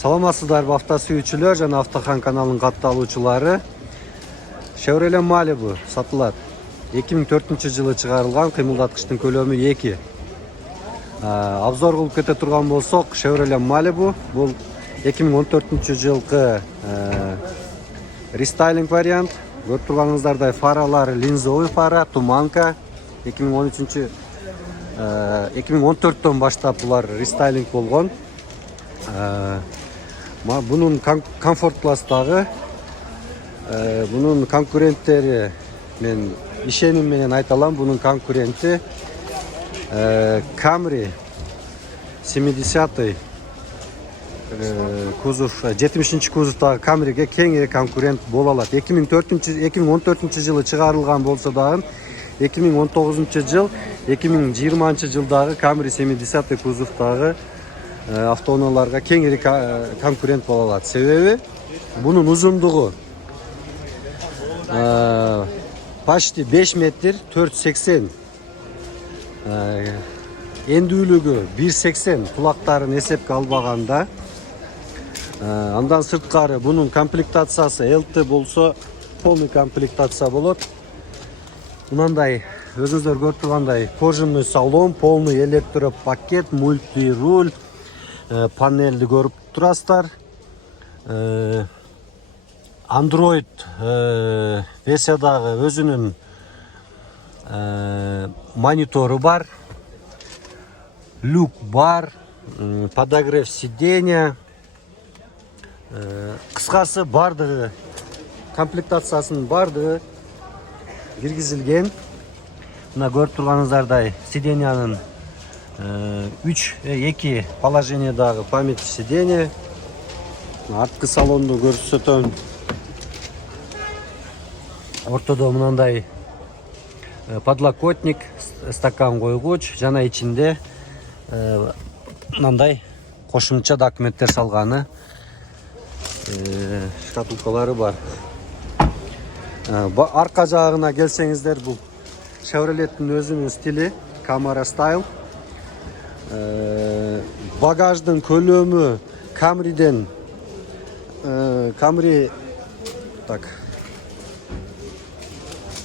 Саламатсыздарбы авто сүйүүчүлөр жана Автохан каналынын катталуучулары. Chevrolet Malibu сатылат. 2004-жылы чыгарылган, кыймылдаткычтын көлөмү 2. Обзор кылып кете турган болсок, Chevrolet Malibu бул 2014-жылкы рестайлинг вариант. Көрүп турганыңыздардай фаралары линзовый фара, туманка. 2014-төн баштап булар рестайлинг болгон. Bunun комфорт класстагы, bunun конкуренттери, мен ишеним менен айта алам, bunun конкуренти Camry 70 кузов, 70 кузовтагы Camry'ге кеңири конкурент боло алат. 2014-жылы чыгарылган болсо дагы 2019-жыл, 2020-жылдагы Camry 70 кузовтагы автоунааларга кеңири конкурент боло алат. Себеби бунун узундугу почти 5 метр 480, эндүүлүгү 180, кулактарын эсепке албаганда. Андан сырткары бунун комплектациясы LT болсо полный комплектация болот. Мынандай өзүңүздөр көрүп тургандай кожаный салон, полный электропакет, мульти-руль, панелди көрүп турасыздар. Android версиядагы өзүнүн монитору бар, люк бар, подогрев сиденья. Кыскасы бардыгы, комплектациясынын бардыгы киргизилген. Мына көрүп турганыңыздардай сиденьянын 2 положениядагы память сиденья. Арткы салонду көрсөтөм. Ортодо мынандай подлокотник, стакан койгуч, жана ичинде мындай кошумча документтер салганы шкатулкалары бар. Арка жагына келсеңиздер, бул Chevrolet'in өзүнүн стили, Camaro Style. Багаждын көлөмү Camry'ден Camry так.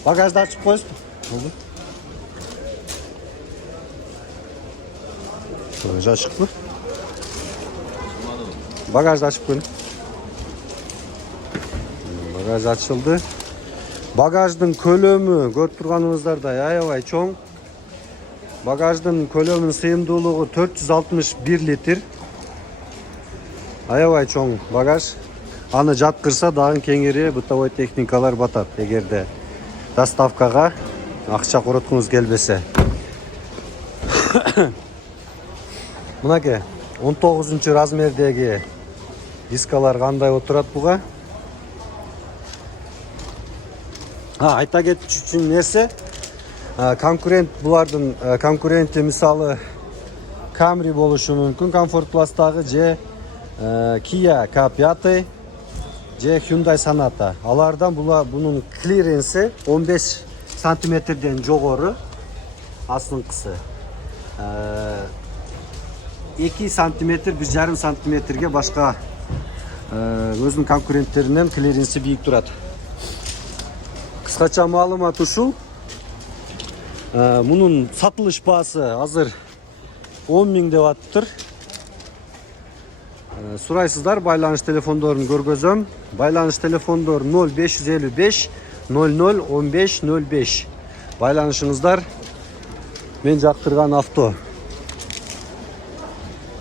Багажды ачып коесузбу? Болду. Жашыкпы? Багажды ачып коелу. Багаж ачылды. Багаждын көлөмү көрүп турганыңыздардай аябай чоң. Багаждын көлөмүнүн сыйымдуулугу 461 литр. Аябай чоң багаж. Аны жаткырса дагы кеңири бытовой техникалар батат, эгерде доставкага акча короткуңуз келбесе. Мынаке 19-размердеги дискалар кандай отурат буга? Айта кетчү нерсе, конкурент булардын конкуренти мисалы Camry болушу мүмкүн, комфорт класстагы же Kia K5 же Hyundai Sonata. Алардан бунун клиренси 15 сантиметрден жогору, асынкысы 2 сантиметр, 1,5 сантиметрге башка өзүнүн конкуренттеринен клиренси бийик турат. Кыскача маалымат ушул. Мунун сатылыш баасы азыр 10 000 деп атыптыр. Сурайсыздар, байланыш телефондорун көргөзөм. Байланыш телефондор 0555 00 15 05. Байланышыңыздар. Мен жактырган авто.